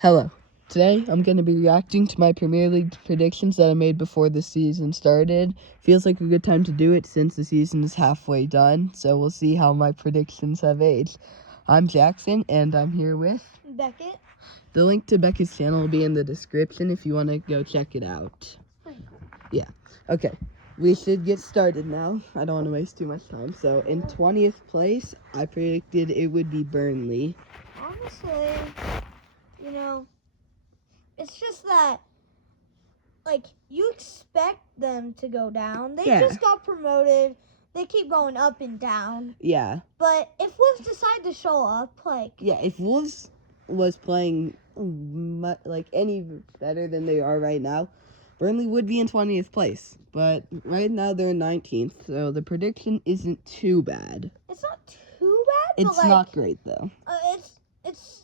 Hello. Today, I'm going to be reacting to my Premier League predictions that I made before the season started. Feels like a good time to do it since the season is halfway done, so we'll see how my predictions have aged. I'm Jackson, and I'm here with Beckett. The link to Beckett's channel will be in the description if you want to go check it out. Yeah. Okay. We should get started now. I don't want to waste too much time. So, in 20th place, I predicted it would be Burnley. Honestly, it's just that, you expect them to go down. They just got promoted. They keep going up and down. Yeah. But if Wolves decide to show up, if Wolves was playing any better than they are right now, Burnley would be in 20th place. But right now they're in 19th, so the prediction isn't too bad. It's not too bad. It's not great though. It's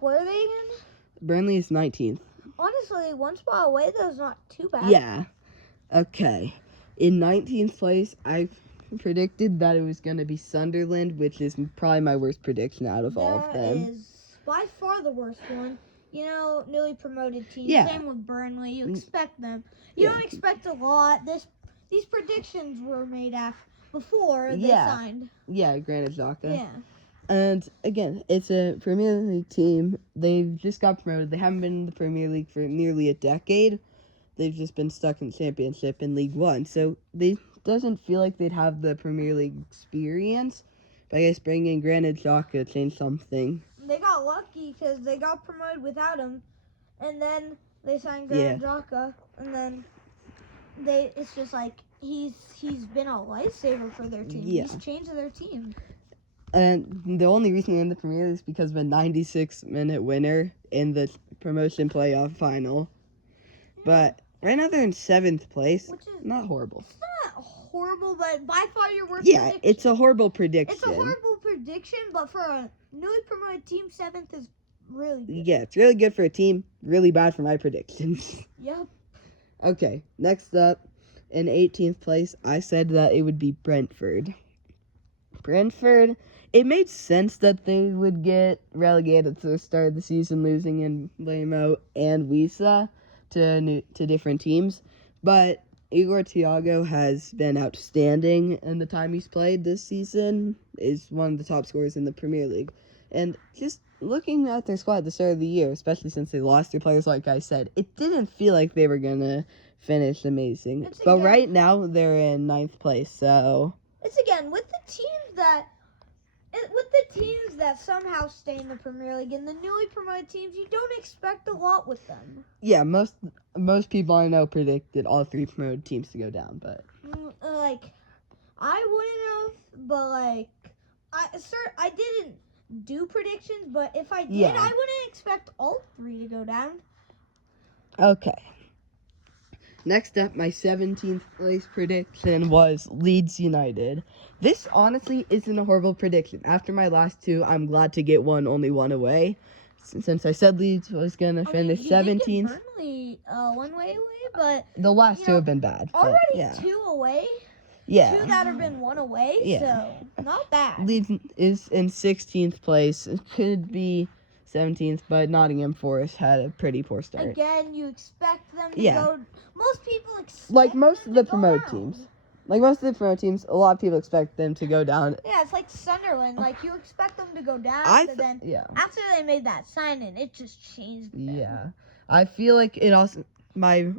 where are they again? Burnley is 19th. Honestly, one spot away though is not too bad. Yeah. Okay. In 19th place, I predicted that it was going to be Sunderland, which is probably my worst prediction out of all of them. That is by far the worst one. Newly promoted team. Yeah. Same with Burnley. You expect them. You don't expect a lot. These predictions were made before they signed. Yeah, Granit Xhaka. Yeah. And again, it's a Premier League team. They've just got promoted. They haven't been in the Premier League for nearly a decade. They've just been stuck in Championship in League One. So they doesn't feel like they'd have the Premier League experience. But I guess bringing in Granit Xhaka changed something. They got lucky because they got promoted without him. And then they signed Granit Xhaka. And then it's just like he's been a lifesaver for their team. Yeah. He's changed their team. And the only reason they're in the Premier League is because of a 96-minute winner in the promotion playoff final. But right now they're in 7th place. Which is not horrible. It's not horrible, but by far your worst prediction. It's a horrible prediction. It's a horrible prediction, but for a newly promoted team, 7th is really good. Yeah, it's really good for a team. Really bad for my predictions. Yep. Okay, next up, in 18th place, I said that it would be Brentford. Brentford, it made sense that they would get relegated to the start of the season, losing in Lamo and Wisa to different teams. But Igor Thiago has been outstanding in the time he's played this season, is one of the top scorers in the Premier League. And just looking at their squad at the start of the year, especially since they lost their players, like I said, it didn't feel like they were going to finish amazing. But right now, they're in 9th place, so... It's again, with the teams that somehow stay in the Premier League and the newly promoted teams, you don't expect a lot with them. Yeah, most people I know predicted all 3 promoted teams to go down, but... I wouldn't have, but, I didn't do predictions, but if I did, I wouldn't expect all 3 to go down. Okay. Next up, my 17th place prediction was Leeds United. This honestly isn't a horrible prediction. After my last 2, I'm glad to get only one away. Since I said Leeds was going to finish 17th. You did get Burnley one way away, but... The last 2 have been bad. Already 2 away? Yeah. 2 that have been 1 away, so not bad. Leeds is in 16th place. It could be 17th, but Nottingham Forest had a pretty poor start. Again, you expect them to go... Most people expect most of the promoted teams. Most of the promoted teams, a lot of people expect them to go down. Yeah, it's like Sunderland. You expect them to go down, but then after they made that sign-in, it just changed them. Yeah. I feel like it also... My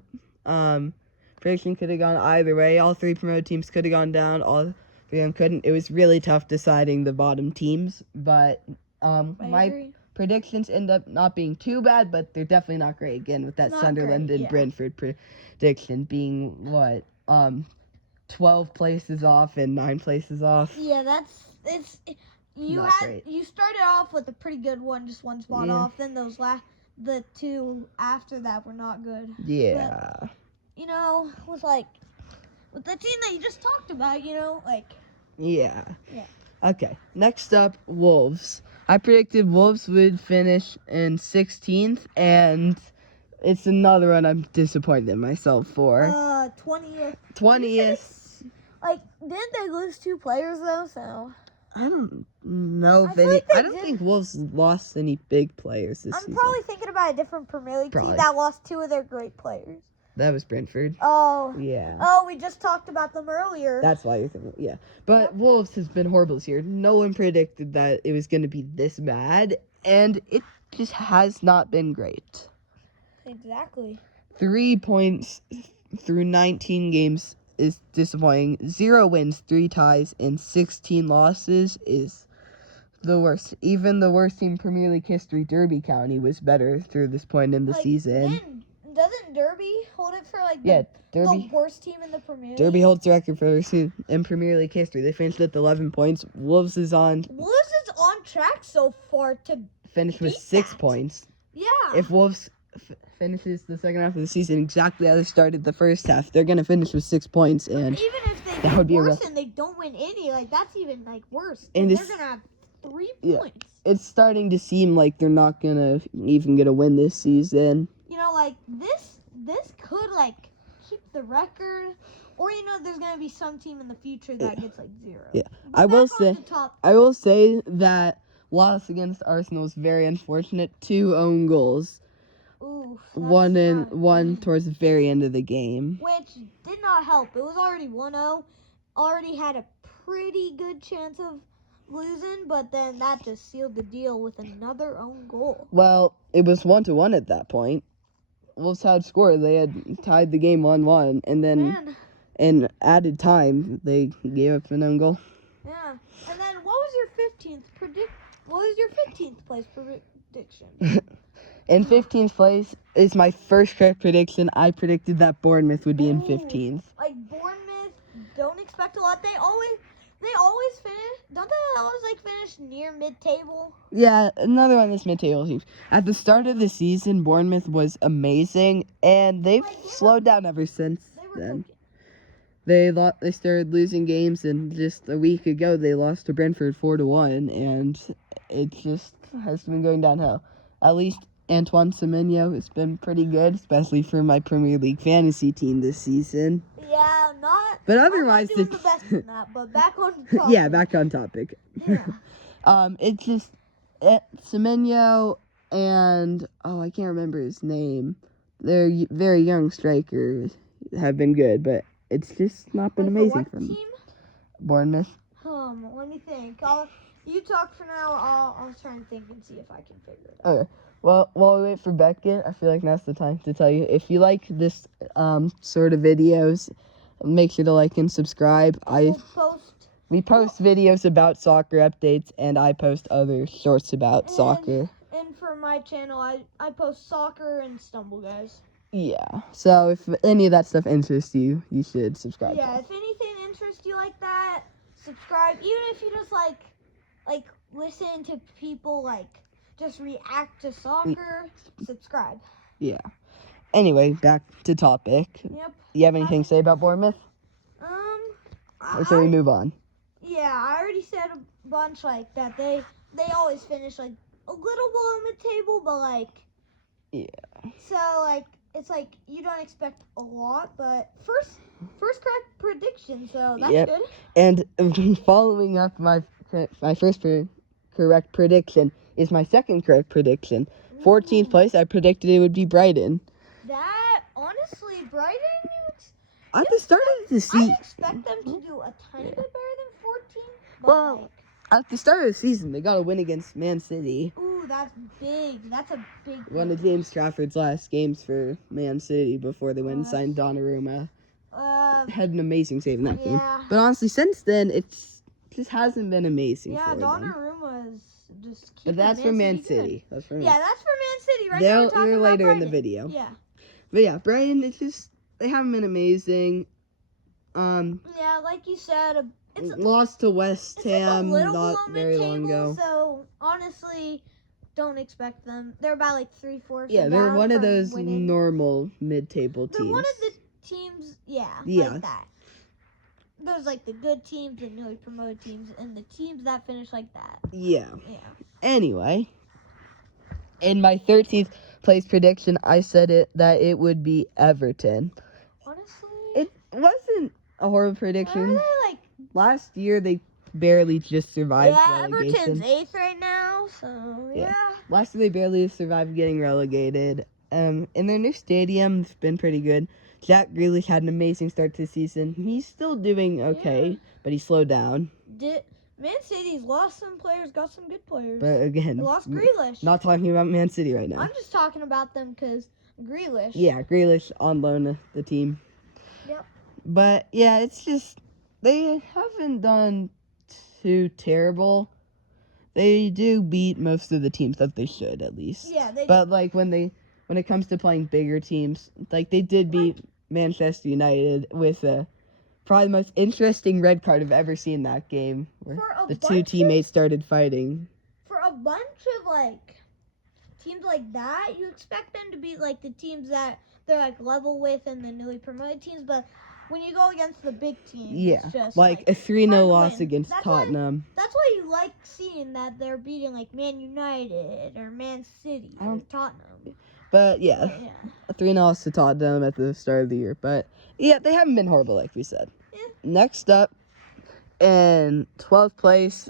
prediction could have gone either way. All 3 promoted teams could have gone down. All 3 of them couldn't. It was really tough deciding the bottom teams, but my predictions end up not being too bad, but they're definitely not great. Again, with that Sunderland and Brentford prediction being 12 places off and 9 places off. Yeah, you started off with a pretty good one, just one spot off. Then the 2 after that were not good. Yeah. But, with the team that you just talked about, Yeah. Okay, next up, Wolves. I predicted Wolves would finish in 16th, and it's another one I'm disappointed in myself for. 20th. 20th. Didn't they lose 2 players, though, so... I don't know I if feel any. like they I don't did. think Wolves lost any big players this I'm season. probably thinking about a different Premier League Probably. team that lost 2 of their great players. That was Brentford. Oh. Yeah. Oh, we just talked about them earlier. That's why you're thinking. Yeah. But Yep. Wolves has been horrible this year. No one predicted that it was going to be this bad, and it just has not been great. Exactly. 3 points through 19 games is disappointing. 0 wins, 3 ties, and 16 losses is the worst. Even the worst team in Premier League history, Derby County, was better through this point in the season. Man, doesn't Derby hold it for Yeah, the Derby. worst team in the Premier League? Derby holds the record for in Premier League history. They finished with 11 points. Wolves is on track so far to finish with beat 6 that. points. Yeah. If Wolves finishes the second half of the season exactly how they started the first half, they're gonna finish with 6 points, and even if they that would be worse and they don't win any, that's even worse. And they're gonna have 3 points. It's starting to seem like they're not gonna even get a win this season. This could keep the record, or there's gonna be some team in the future that gets 0. Yeah, But I will back say that loss against Arsenal was very unfortunate. 2 own goals. Oof, One towards the very end of the game. which did not help. It was already 1-0. Already had a pretty good chance of losing, but then that just sealed the deal with another own goal. Well, it was 1-1 at that point. Wolves had scored. They had tied the game 1-1, and then in added time they gave up an own goal. Yeah. And then what was your 15th place prediction? In 15th place is my first correct prediction. I predicted that Bournemouth would be in 15th. Bournemouth, don't expect a lot. They always finish. Don't they always finish near mid-table? Yeah, another one of this mid-table teams. At the start of the season, Bournemouth was amazing, and they've slowed down ever since then. They started losing games, and just a week ago they lost to Brentford 4-1, and it just has been going downhill. At least Antoine Semenyo has been pretty good, especially for my Premier League fantasy team this season. Yeah, But otherwise, I'm not doing the best in that. But back on topic. Yeah, back on topic. Yeah. It's just Semenyo and I can't remember his name. They're very young strikers, have been good, but it's just not been amazing for them. What team? Bournemouth. Let me think. You talk for now. I'll try and think and see if I can figure it out. Okay. Well, while we wait for Beckett, I feel like now's the time to tell you, if you like this sort of videos, make sure to like and subscribe. We post videos about soccer updates, and I post other shorts about soccer. And for my channel, I post soccer and Stumble Guys. Yeah. So if any of that stuff interests you, you should subscribe. Yeah, if anything interests you like that, subscribe. Even if you just like listen to people just react to soccer, subscribe. Yeah. Anyway, back to topic. Yep. You have anything to say about Bournemouth? Or shall we move on? Yeah, I already said a bunch that they always finish a little below mid-table, but yeah. So it's you don't expect a lot, but first correct prediction, so that's good. And following up my first correct prediction is my second correct prediction. 14th place, I predicted it would be Brighton. That, honestly, Brighton, at the start of the season, I expect them to do a tiny bit better than 14. Well, at the start of the season, they got a win against Man City. Ooh, that's big. That's a big One of James Trafford's last games for Man City before they went and signed Donnarumma. Had an amazing save in that game. But honestly, since then, it just hasn't been amazing for them. Donnarumma is just But that's for Man City. That's for Man City, right? They're later in the video. Yeah. But yeah, Brighton, they haven't been amazing. Yeah, like you said, lost to West Ham not very long ago. So honestly, don't expect them. They're about 3/4. Yeah, they're one of those normal mid-table teams. They're one of the teams, like that. There's the good teams and newly promoted teams, and the teams that finish like that. Yeah. Anyway, in my 13th place prediction, I said that it would be Everton. Honestly, it wasn't a horrible prediction. Are they Last year they barely just survived Yeah, relegation. Everton's 8th right now, so yeah. Last year they barely survived getting relegated. In their new stadium, it's been pretty good. Jack Grealish had an amazing start to the season. He's still doing okay, but he slowed down. Man City's lost some players, got some good players. But again, They lost Grealish. not talking about Man City right now. I'm just talking about them because Grealish. Yeah, Grealish on loan to the team. Yep. But yeah, it's just they haven't done too terrible. They do beat most of the teams that they should, at least. Yeah, they But like when it comes to playing bigger teams, like they did beat Manchester United with probably the most interesting red card I've ever seen that game, where the two teammates started fighting. For a bunch of like teams like that, you expect them to be like the teams that they're like level with and the newly promoted teams, but when you go against the big teams, it's just like a 3-0 loss win. against Tottenham. That's why you like seeing that they're beating like Man United or Man City or Tottenham. But yeah, a 3-0 loss to Tottenham at the start of the year. But yeah, they haven't been horrible, like we said. Yeah. Next up, in 12th place,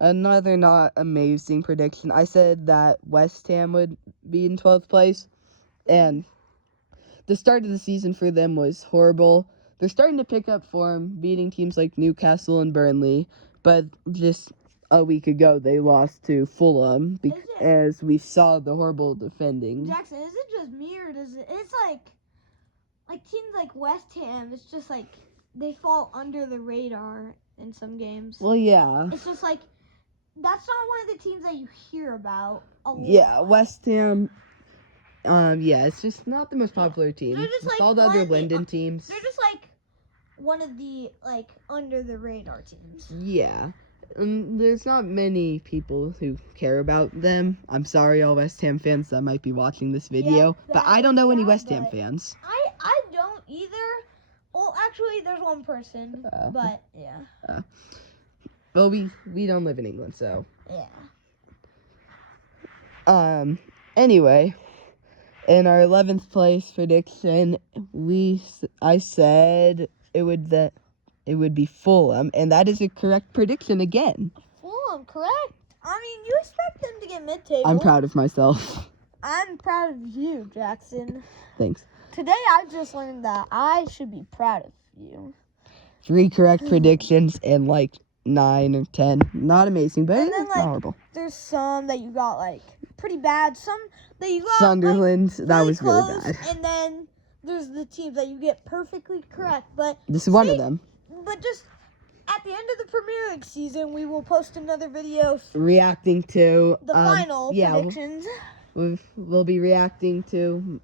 another not amazing prediction. I said that West Ham would be in 12th place, and the start of the season for them was horrible. They're starting to pick up form, beating teams like Newcastle and Burnley, but just a week ago they lost to Fulham as we saw the horrible defending. Jackson, is it just me or does it? It's like teams like West Ham. It's just like they fall under the radar in some games. Well, yeah. It's just like that's not one of the teams that you hear about a lot. Yeah, West Ham. Yeah, it's just not the most popular team. They're just like all the other London teams. They're just like one of the like under the radar teams. Yeah. There's not many people who care about them. I'm sorry, all West Ham fans that might be watching this video, but I don't know any West Ham fans. I don't either. Well, actually, there's one person, but yeah. Well, we don't live in England, so. Yeah. Anyway, in our 11th place prediction, I said it would be Fulham, and that is a correct prediction again. Fulham, correct. I mean, you expect them to get mid-table. I'm proud of myself. I'm proud of you, Jackson. Thanks. Today I just learned that I should be proud of you. 3 correct predictions and like 9 or 10. Not amazing, but it's not horrible. There's some that you got like pretty bad. Some that you got Sunderland, like, that was close, really bad. And then there's the teams that you get perfectly correct. But this is one of them. But just at the end of the Premier League season, we will post another video reacting to the final predictions. We'll be reacting to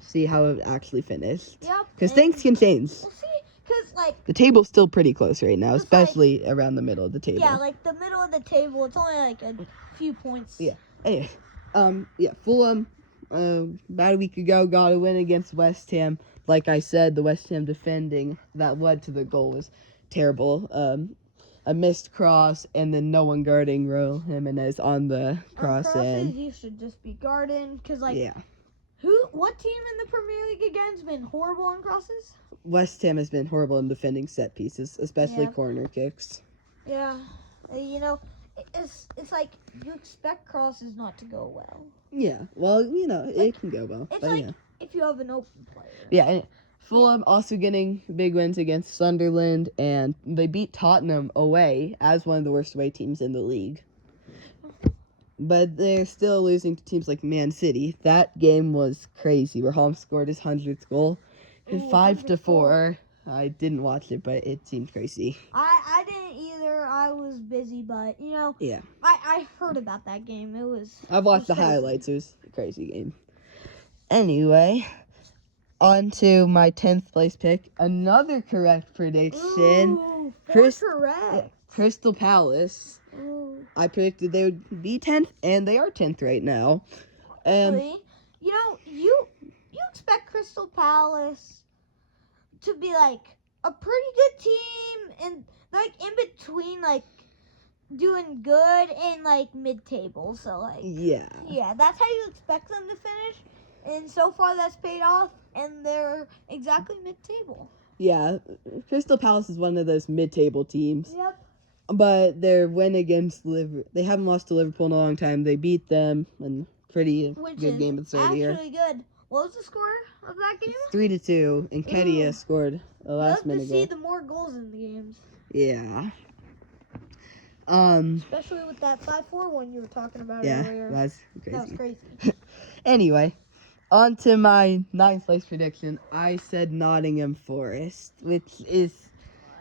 see how it actually finished. Yep. Because things can change. We'll see. Because like the table's still pretty close right now, especially around the middle of the table. Yeah, like the middle of the table, it's only like a few points. Yeah. Anyway, Fulham, about a week ago, got a win against West Ham. Like I said, the West Ham defending that led to the goal was terrible. A missed cross, and then no one guarding Raul Jimenez on the cross end. You should just be guarding, because like, yeah. What team in the Premier League again has been horrible on crosses? West Ham has been horrible in defending set pieces, especially corner kicks. Yeah, it's like you expect crosses not to go well. Yeah, well, it can go well. It's like if you have an open player. Yeah, and Fulham also getting big wins against Sunderland, and they beat Tottenham away as one of the worst away teams in the league. But they're still losing to teams like Man City. That game was crazy, where Holmes scored his 100th goal. 5-4. I didn't watch it, but it seemed crazy. I didn't either. I was busy, but, Yeah. I heard about that game. I've watched the highlights. It was a crazy game. Anyway, on to my 10th place pick. Another correct prediction. Ooh, correct. Crystal Palace. Ooh. I predicted they would be 10th, and they are 10th right now. Actually, you expect Crystal Palace to be like a pretty good team and like in between like doing good and like mid-table. So like yeah, that's how you expect them to finish. And so far that's paid off, and they're exactly mid-table. Yeah, Crystal Palace is one of those mid-table teams. Yep. But their win against Liverpool, they haven't lost to Liverpool in a long time. They beat them in pretty Which good is game at the start of the year. actually good. What was the score of that game? 3-2, and Kedia scored a Love last to minute see goal. the more goals in the games. Yeah. Especially with that 5-4 one you were talking about earlier. That's crazy. That was crazy. Anyway, on to my 9th place prediction. I said Nottingham Forest, which is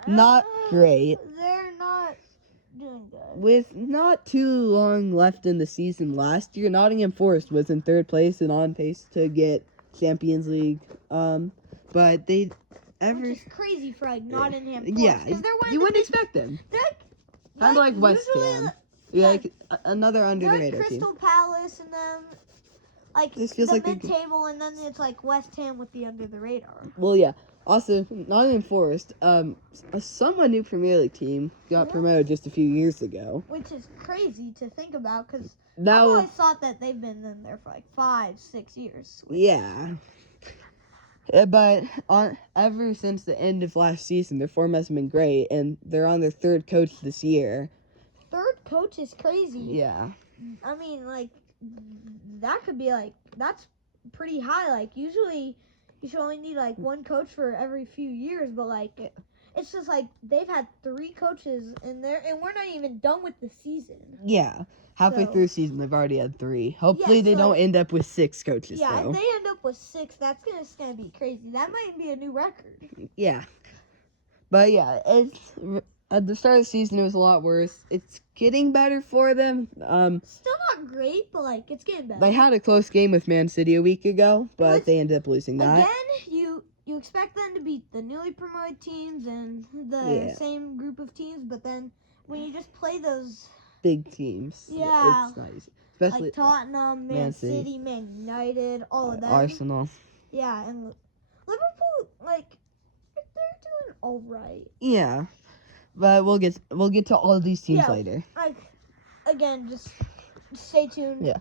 not great. They're not doing good. With not too long left in the season last year, Nottingham Forest was in 3rd place and on pace to get Champions League. But they Which is crazy for like Nottingham Forest. Yeah, 'Cause they're one you of wouldn't the expect them. big, Kind of like West usually, Ham. Like another under the they're like radar team. Crystal Palace and them. Like This feels the like mid-table, and then it's like West Ham with the under the radar. Well, yeah. Also, Nottingham Forest, a somewhat new Premier League team, got promoted just a few years ago. Which is crazy to think about, because I've Now, always thought that they've been in there for like 5-6 years. yeah. But ever since the end of last season, their form hasn't been great, and they're on their 3rd coach this year. 3rd coach is crazy. Yeah. I mean, like, that could be like, that's pretty high. Like, usually you should only need like 1 coach for every few years, but like, it's just like they've had 3 coaches in there, and we're not even done with the season. Yeah. Halfway through the season, they've already had 3. Hopefully, they don't end up with 6 coaches, Yeah, though. if they end up with 6, that's gonna be crazy. That might be a new record. Yeah. But yeah, it's at the start of the season, it was a lot worse. It's getting better for them. Still not great, but like it's getting better. They had a close game with Man City a week ago, but they ended up losing that. Again, you expect them to beat the newly promoted teams and the same group of teams, but then when you just play those big teams, it's not easy. Especially like Tottenham, Man City, Man United, all of that. Arsenal. Yeah, and Liverpool, like they're doing all right. Yeah, but we'll get to all of these teams later. Like again, just stay tuned.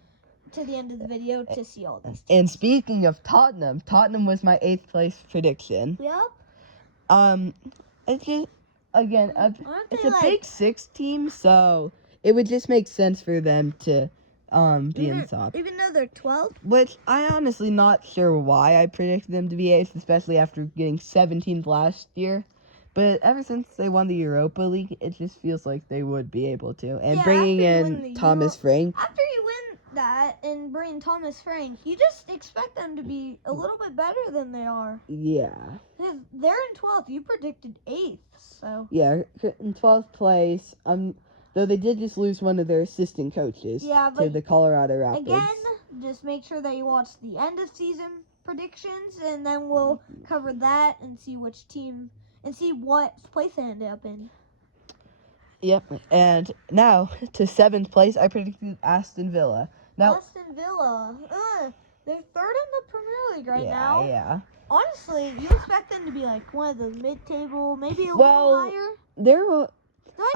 To the end of the video to see all this. And speaking of Tottenham was my 8th place prediction. Yep. It's just it's a big 6 team, so it would just make sense for them to be in the top. Even though they're 12? Which I honestly not sure why I predicted them to be 8th, especially after getting 17th last year. But ever since they won the Europa League, it just feels like they would be able to. And bringing in Thomas Frank. After you win that and bring Thomas Frank, you just expect them to be a little bit better than they are. Yeah. They're in 12th. You predicted 8th, so. Yeah, in 12th place. Though they did just lose one of their assistant coaches to the Colorado Rapids. Again, just make sure that you watch the end of season predictions, and then we'll cover that and see which team and see what place they end up in. Yep, and now to 7th place, I predicted Aston Villa. Now, Aston Villa, they're 3rd in the Premier League right now. Yeah. Honestly, you expect them to be like one of the mid-table, maybe a little higher. They're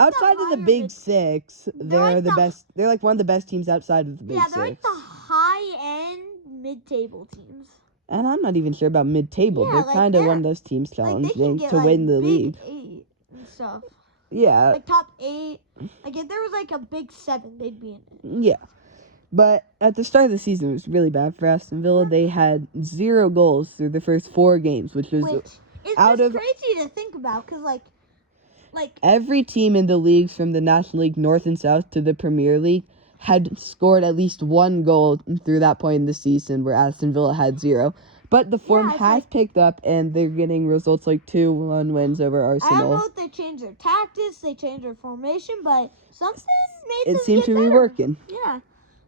outside of the Big Six. They're the best. They're like one of the best teams outside of the Big Six. Yeah, they're like the high-end mid-table teams. And I'm not even sure about mid-table. Yeah, they're like kind of one of those teams challenging to win the league. 8 and stuff. Yeah. Like top 8. Like if there was like a Big 7, they'd be in it. Yeah. But at the start of the season, it was really bad for Aston Villa. They had 0 goals through the first 4 games, which was crazy to think about, because like every team in the leagues from the National League North and South to the Premier League had scored at least 1 goal through that point in the season, where Aston Villa had 0. But the form has picked up, and they're getting results like 2-1 wins over Arsenal. I don't know if they changed their tactics, they changed their formation, but something made them It seems to be better. working. Yeah.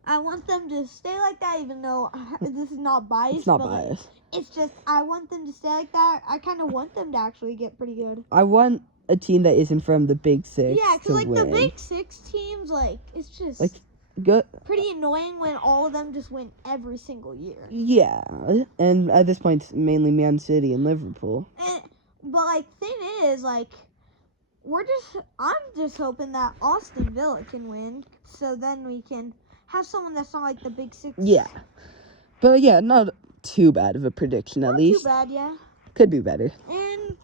I want them to stay like that, even though this is not biased. It's not biased. It's just, I want them to stay like that. I kind of want them to actually get pretty good. I want a team that isn't from the Big Six. Yeah, because like win. the Big 6 teams, like, it's just good. Pretty annoying when all of them just win every single year. Yeah, and at this point, it's mainly Man City and Liverpool. But like, thing is, like, I'm just hoping that Aston Villa can win, so then we can have someone that's not like the Big 6. Yeah, but yeah, not too bad of a prediction at least. Not too bad, yeah. Could be better. And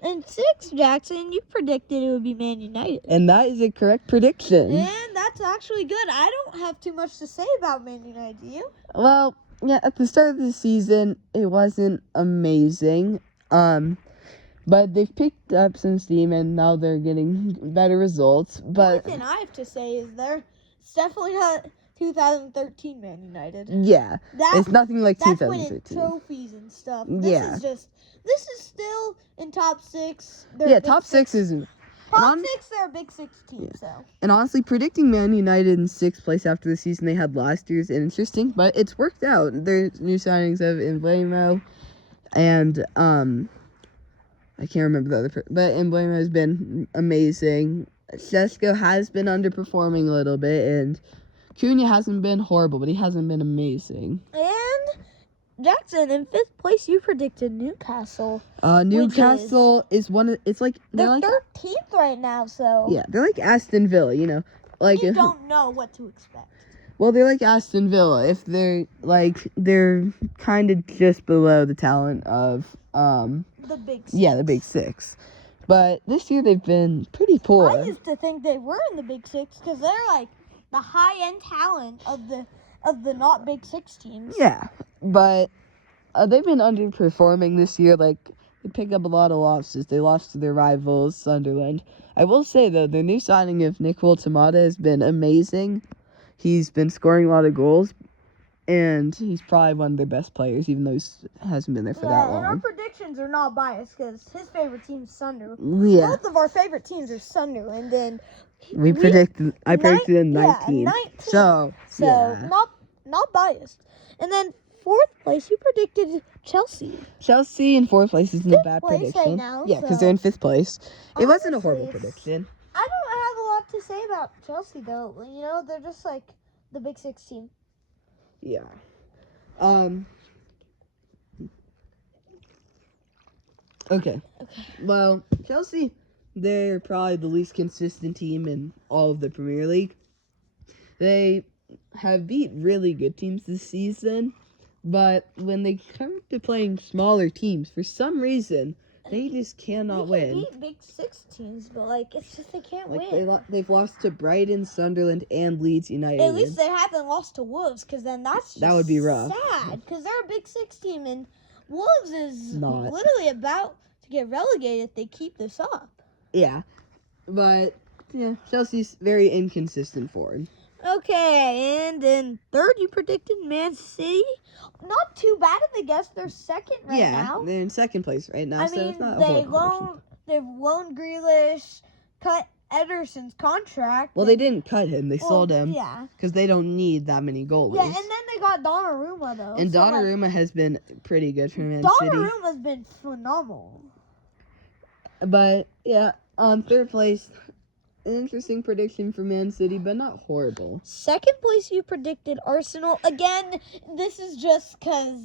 And 6, Jackson, you predicted it would be Man United. And that is a correct prediction. And that's actually good. I don't have too much to say about Man United, do you? Well, yeah, at the start of the season, it wasn't amazing. But they've picked up some steam, and now they're getting better results. The But only thing I have to say is it's definitely not 2013 Man United. yeah, it's nothing like That's winning 2013. trophies and stuff. Yeah. This is still in top 6. Yeah, top 6 is... Top 6, they're a Big 6 team, so. And honestly, predicting Man United in 6th place after the season they had last year is interesting, but it's worked out. There's new signings of Emblemo and, I can't remember the other, but Emblemo has been amazing. Sesko has been underperforming a little bit, and Cunha hasn't been horrible, but he hasn't been amazing. And Jackson, in 5th place, you predicted Newcastle. Newcastle is one of, it's like, They're like 13th right now, so. Yeah, they're like Aston Villa, you know. Like, You don't know what to expect. well, they're like Aston Villa. If they're kind of just below the talent of The Big 6. yeah, the Big 6. But this year they've been pretty poor. I used to think they were in the Big 6 because they're like the high-end talent of the not Big 6 teams. Yeah, but they've been underperforming this year. Like, they pick up a lot of losses. They lost to their rivals, Sunderland. I will say, though, their new signing of Nicole Tamada has been amazing. He's been scoring a lot of goals, and he's probably one of their best players, even though he hasn't been there for that long. And our predictions are not biased because his favorite team is Sunderland. Yeah. Both of our favorite teams are Sunderland, and I predicted in 19. Yeah, 19. So yeah. not biased. And then 4th place, you predicted Chelsea. Chelsea in 4th place isn't a bad place prediction. right now, Yeah, because so- they're in 5th place. It wasn't a Honestly, horrible prediction. I don't have a lot to say about Chelsea, though. You know, they're just like the Big 6 team. Yeah. Okay. Well, Chelsea, they're probably the least consistent team in all of the Premier League. They have beat really good teams this season, but when they come to playing smaller teams, for some reason, they just cannot They win. can beat Big 6 teams, but like it's just they can't Like win. they've lost to Brighton, Sunderland, and Leeds United. At least they haven't lost to Wolves, because then that's just That would be rough. sad, because they're a Big 6 team, and Wolves is Not. literally about to get relegated if they keep this up. Yeah, but yeah, Chelsea's very inconsistent forward. Okay, and in 3rd, you predicted Man City. Not too bad if they guess they're 2nd right now. They're in 2nd place right now, I so mean, it's not a horrible prediction. they've loaned Grealish, cut Ederson's contract. Well, they didn't cut him; they sold him. Yeah. Because they don't need that many goalies. Yeah, and then they got Donnarumma, though. And so, Donnarumma has been pretty good for Man City. Donnarumma's been phenomenal. But yeah, 3rd place, an interesting prediction for Man City, but not horrible. 2nd place, you predicted Arsenal. Again, this is just because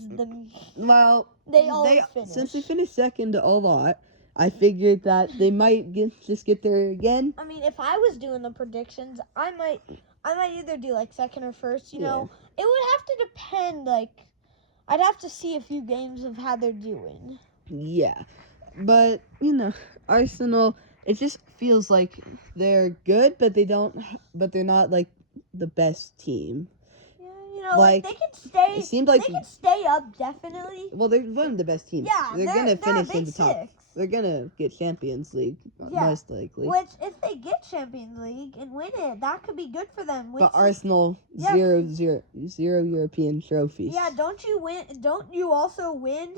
Well, they always finish. since they finished 2nd a lot, I figured that they might just get there again. I mean, if I was doing the predictions, I might either do like 2nd or 1st. You know, it would have to depend. Like, I'd have to see a few games of how they're doing. Yeah, but you know, Arsenal. It just feels like they're good, but they're not like the best team. Yeah, you know, like they can stay. It seemed like they can stay up definitely. Well, they're one of the best teams. Yeah, they're gonna finish Big in the top. 6. They're gonna get Champions League most likely. Which, if they get Champions League and win it, that could be good for them. But Arsenal, zero European trophies. Yeah, don't you also win,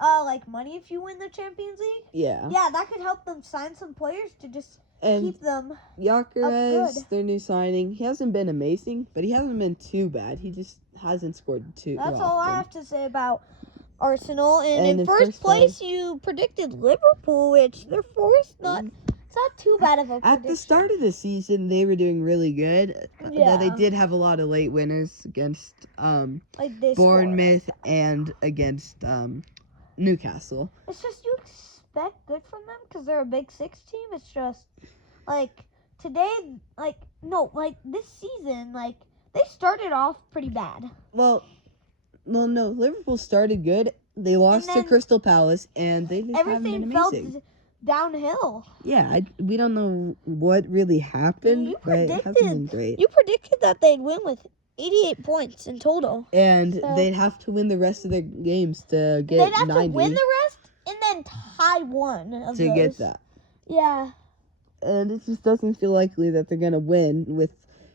like money if you win the Champions League? Yeah. Yeah, that could help them sign some players to just keep them Gyökeres, good. their new signing, he hasn't been amazing, but he hasn't been too bad. He just hasn't scored too often. That's all I have to say about Arsenal. And in first first place, you predicted Liverpool, which they're fourth. It's not too bad of a prediction. At the start of the season, they were doing really good. Yeah. Though they did have a lot of late winners against like they Bournemouth and against Newcastle. It's just you expect good from them because they're a Big 6 team. It's just like today, this season, they started off pretty bad. Well, no, Liverpool started good. They lost to Crystal Palace, and they just haven't been amazing. downhill. Yeah, we don't know what really happened, You but it hasn't been great. You predicted that they'd win with 88 points in total. And So- they'd have to win the rest of their games to get They'd have 90 to win the rest and then tie one of to those. get that. Yeah. And it just doesn't feel likely that they're going to win with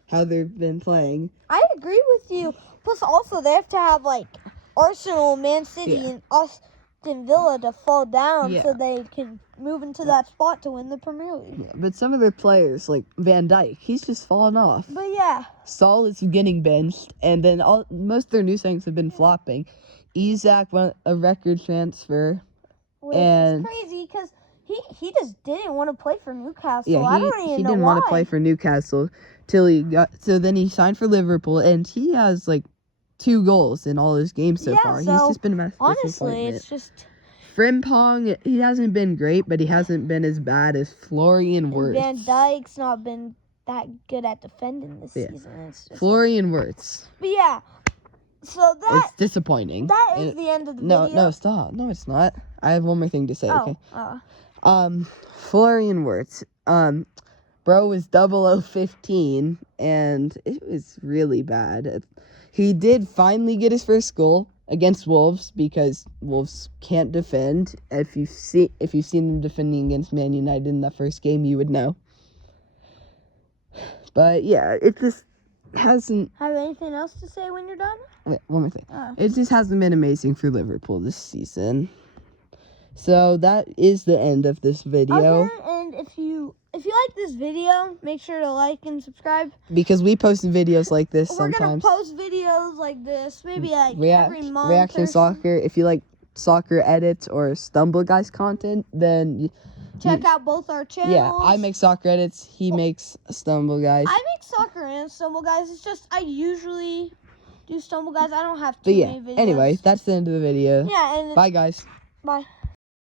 how they've been playing. I agree with you. Plus, also, they have to have, like, Arsenal, Man City, Yeah. and Aston Villa to fall down Yeah. so they can move into that spot to win the Premier League. Yeah, but some of their players, like Van Dijk, he's just fallen off. But, yeah. Saul is getting benched, and then most of their new signings have been flopping. Isak won a record transfer. Which And- is crazy because he just didn't want to play for Newcastle. Yeah, I don't even he know didn't why. want to play for Newcastle till he got. So then he signed for Liverpool, and he has like 2 goals in all his games so Yeah, far. so, He's just been a massive Honestly, disappointment. it's just... Frimpong, he hasn't been great, but he hasn't been as bad as Florian And Wirtz. Van Dijk's not been that good at defending this Yeah. season. It's just Florian Wirtz. But yeah, so It's disappointing. that is And- the end of the No, video. no, stop. No, it's not. I have one more thing to say, okay? Oh, Florian Wirtz. Bro was 0015, and it was really bad. He did finally get his first goal against Wolves because Wolves can't defend. If you've seen them defending against Man United in that first game, you would know. But yeah, it just hasn't. have anything else to say when you're done? Wait, one more thing. Oh. It just hasn't been amazing for Liverpool this season. So that is the end of this video. Okay, and if you like this video, make sure to like and subscribe. Because we post videos like this We're gonna sometimes. post videos like this, maybe like every month. Reaction or Soccer. If you like soccer edits or Stumble Guys content, then Check out both our channels. yeah, I make soccer edits. He makes Stumble Guys. I make soccer and Stumble Guys. It's just I usually do Stumble Guys. I don't have too But yeah, many videos. anyway, that's the end of the video. Yeah, and Bye, guys. bye.